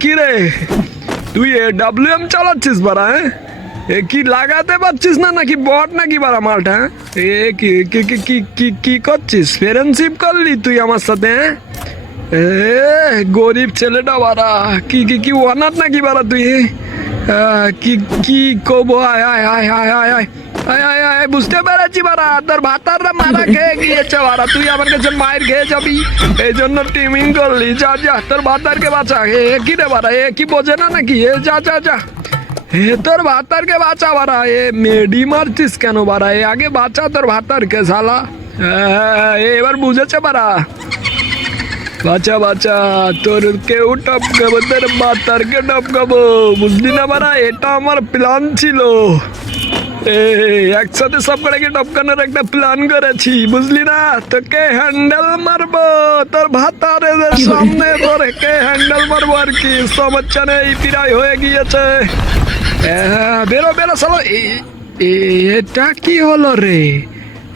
কি রে তুই এ ডাব্লিউএম চালাচ্ছিস বারা হ্যাঁ এ কি লাগাতে পারছিস না নাকি বট নাকি বারা মালটা এ কি কি কি কি কি করছিস ফ্রেন্ডশিপ করলি তুই আমার সাথে এ গরিব ছেলেটা বারা কি কি কি অনাথ নাকি বারা তুই কি কি কব আয় আয় আয় আয় আয় আয় বুঝতে পেরেছি বারা তোর ভাতাররা মারা খেয়ে গিয়েছে বারা তুই আমার কাছে মায়ের খেয়ে যাবি এই জন্য টিমিং করলি যা যা তোর ভাতারকে বাঁচা এ কি রে বারা এ কি বোঝে না নাকি এ যা যা যা হে তোর ভাতারকে বাঁচা বারা এ মেডি মারছিস কেন বারা এ আগে বাঁচা তোর ভাতারকে শালা হ্যাঁ, এ এবার বুঝেছে বারা বাচ্চা বাচ্চা তোর কেউ টপকাবো তোর বাতারকে টপকাবো বুঝলি না বারা এটা আমার প্ল্যান ছিল এ একসাথে সব কটাকে টপকানোর একটা প্ল্যান করেছি বুঝলি না? তোকে হ্যান্ডেল মারবো তোর ভাতারে সামনে তোরকে হ্যান্ডেল মারবো আর কি? সমস্যা নেই প্রায় হয়ে গিয়েছে। হ্যাঁ, বেরো বেরো সালো এটা কি হলো রে?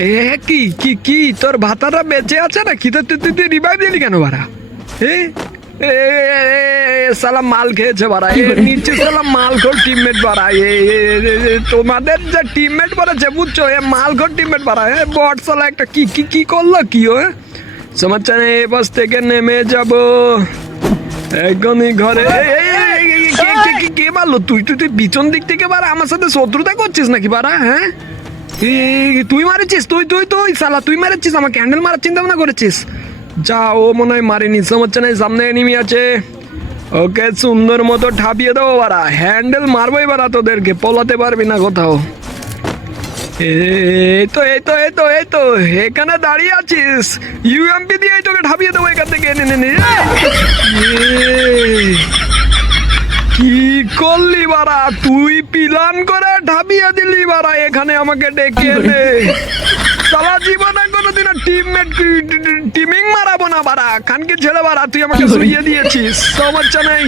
এ কি কি কি তোর ভাতাটা বেঁচে আছে না কি তো তুই তুই রিভাইভ দিলি কেন বারা এ, সালা মাল খেয়েছে বারা এ নিচে সালা মাল খোর টিমমেট বারা এ তোমাদের যে টিমমেট বলেছে বুঝছ এ মাল খোর টিমমেট বারা এ বট সালা একটা কি কি কি করল কি ও সমস্যা নেই এ বাস থেকে নেমে যাব একদমই ঘরে কে মারলো তুই তুই তুই পিছন দিক থেকে বারা আমার সাথে শত্রুতা করছিস নাকি বারা হ্যাঁ তুই মারেছিস তুই তুই তুই সালা তুই মারেছিস আমাকে হ্যান্ডেল মারার চিন্তা ভাবনা করেছিস যা ও মনে হয় মারিনি, সমস্যা নেই, সামনে এনিমি আছে। ওকে, সুন্দর মতো ঠাপিয়ে দেবো বারা হ্যান্ডেল মারবোই বারা তোদেরকে, পলাতে পারবি না কোথাও। এই তো এই তো এই তো এখানে দাঁড়িয়ে আছিস। ইউএমপি দিয়ে তোকে ঠাপিয়ে দেবো এখান থেকে এনে নে কি করলি বারা তুই পিলান করে ঢাবিয়ে দিলি বারা এখানে আমাকে ডেকে জীবনে টিমমেট টিমিং মারাবো না বাড়া কানকে ছেড়ে বাড়া তুই আমাকে সরিয়ে দিয়েছিস। সমস্যা নেই।